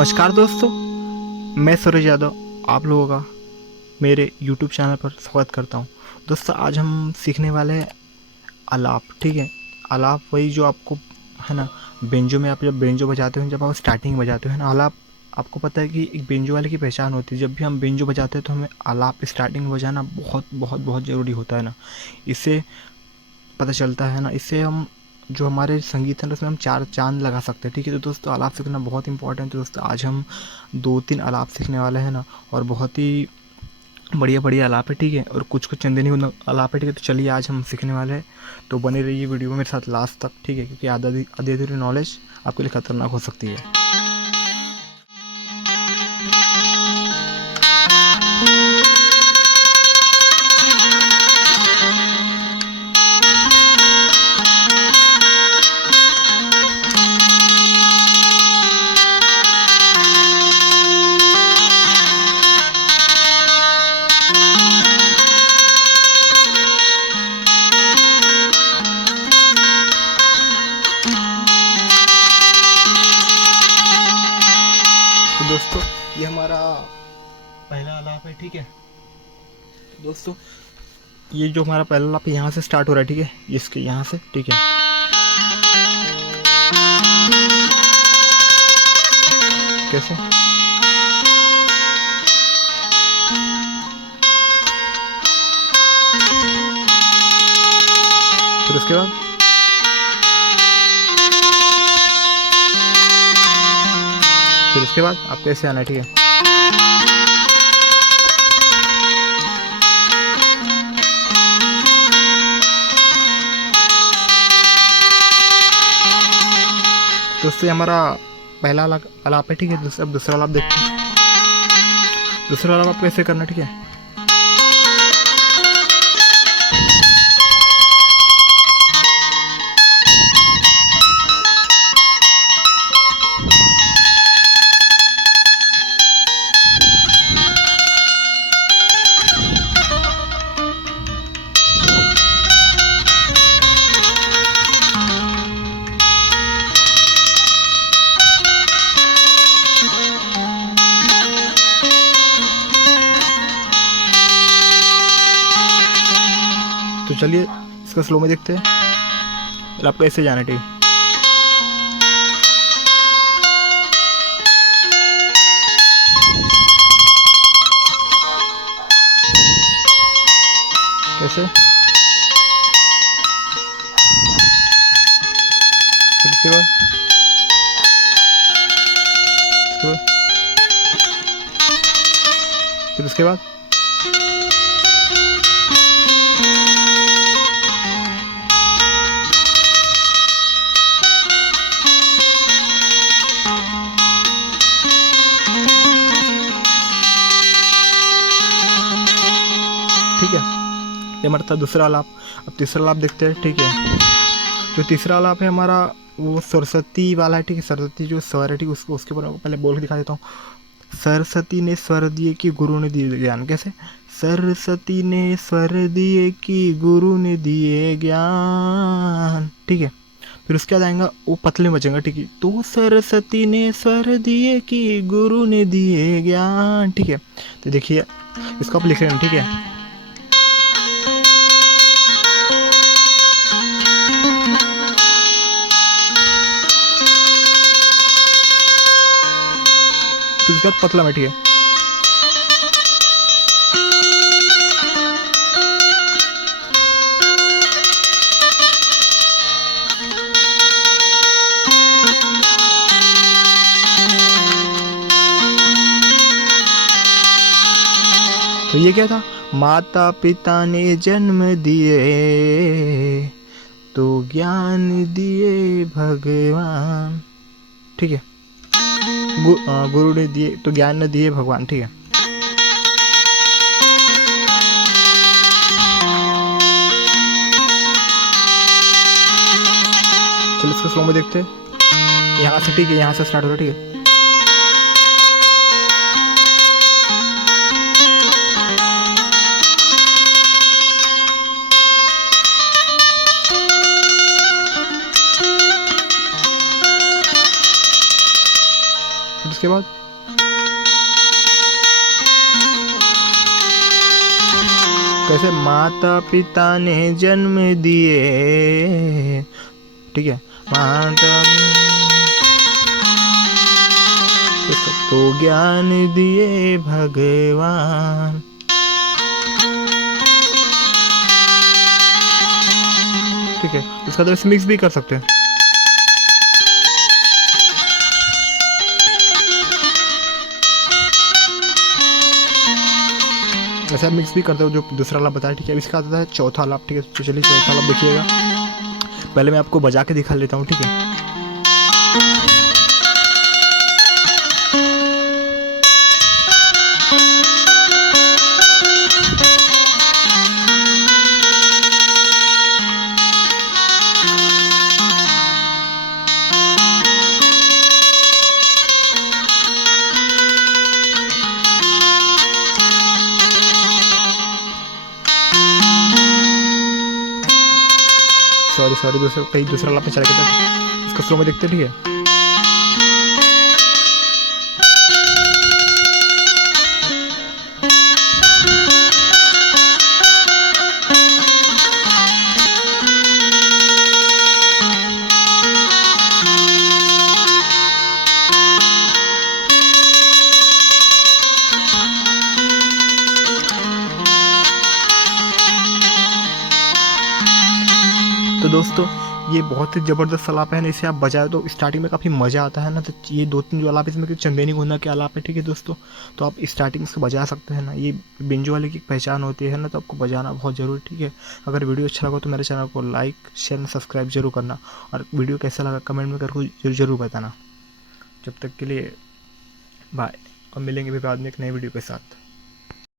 नमस्कार दोस्तों, मैं सूरज यादव आप लोगों का मेरे YouTube चैनल पर स्वागत करता हूं। दोस्तों, आज हम सीखने वाले हैं आलाप। ठीक है, आलाप वही जो आपको है ना, बेंजो में आप जब बेंजो बजाते हो, जब आप स्टार्टिंग बजाते हो है ना, आलाप आपको पता है कि एक बेंजो वाले की पहचान होती है। जब भी हम बेंजो बजाते हैं तो हमें आलाप स्टार्टिंग में बजाना बहुत बहुत बहुत ज़रूरी होता है ना। इससे पता चलता है ना, इससे हम जो हमारे संगीत है उसमें हम चार चांद लगा सकते हैं। ठीक है, तो दोस्तों आलाप सीखना बहुत इंपॉर्टेंट है। दोस्तों आज हम 2-3 आलाप सीखने वाले हैं ना, और बहुत ही बढ़िया बढ़िया आलाप है। ठीक है, और कुछ कुछ चंदेनी आलाप है। ठीक है, तो चलिए आज हम सीखने वाले हैं। तो बने रहिए वीडियो में मेरे साथ लास्ट तक। ठीक है, क्योंकि आधी अधूरी नॉलेज आपके लिए खतरनाक हो सकती है। तो दोस्तों, ये हमारा पहला आलाप है। ठीक है, तो दोस्तों ये जो हमारा पहला आलाप है यहाँ से स्टार्ट हो रहा है। ठीक है, इसके यहाँ से। ठीक है, कैसे? फिर उसके बाद आपको ऐसे आना है। ठीक है, दोस्तों ये हमारा पहला आलाप है। ठीक है, अब दूसरा आलाप देखते हैं। दूसरा आलाप आपको ऐसे करना है। ठीक है, तो चलिए इसका स्लो में देखते हैं। फिर आपको ऐसे जाना है। ठीक है, कैसे? फिर उसके बाद उसके बाद फिर उसके बाद ठीक है, ये हमारा था दूसरा आलाप। अब तीसरा आलाप देखते हैं। ठीक है, जो तीसरा आलाप है हमारा वो सरस्वती वाला है। ठीक है, सरस्वती जो स्वर है, ठीक है, उसको उसके ऊपर पहले बोल के दिखा देता हूँ। सरस्वती ने स्वर दिए कि गुरु ने दिए ज्ञान। कैसे? सरस्वती ने स्वर दिए कि गुरु ने दिए ज्ञान। ठीक है, फिर उसके बाद आएगा वो पतले में बचेगा। ठीक है, तो सरस्वती ने स्वर दिए कि गुरु ने दिए ज्ञान। ठीक है, तो देखिए इसको आप लिख रहे हैं। ठीक है, फिर उसके बाद पतला में। ठीक है, तो ये क्या था? माता पिता ने जन्म दिए तो ज्ञान दिए भगवान। ठीक है, गुरु ने दिए तो ज्ञान ने दिए भगवान। ठीक है, चलो इसको स्लो में देखते हैं। यहाँ से। ठीक है, यहाँ से स्टार्ट हो रहा है। ठीक है, इसके बाद कैसे माता पिता ने जन्म दिए, ठीक है, माता तो ज्ञान दिए भगवान। ठीक है, इसका तो मिक्स भी कर सकते हैं। ऐसा मिक्स भी करते हो जो दूसरा आलाप बताया। ठीक है, इसका आता है चौथा आलाप। ठीक है, तो चलिए चौथा आलाप देखिएगा। पहले मैं आपको बजा के दिखा लेता हूँ। ठीक है, सॉरी दूसरा आलाप में चला गया था। इसको स्लो में देखते। ठीक है, तो दोस्तों ये बहुत ही ज़बरदस्त आलाप है ना। इसे आप बजाए तो स्टार्टिंग में काफ़ी मज़ा आता है ना। तो ये 2-3 जो आलाप इसमें चंदेनी गोंदा के आलाप है। ठीक है दोस्तों, तो आप स्टार्टिंग से बजा सकते हैं ना। ये बेंजो वाले की पहचान होती है ना, तो आपको बजाना बहुत ज़रूरी। ठीक है, अगर वीडियो अच्छा लगा तो मेरे चैनल को लाइक शेयर सब्सक्राइब जरूर करना, और वीडियो कैसा लगा कमेंट में करके जरूर बताना। जब तक के लिए बाय, और मिलेंगे भी बाद में एक नई वीडियो के साथ।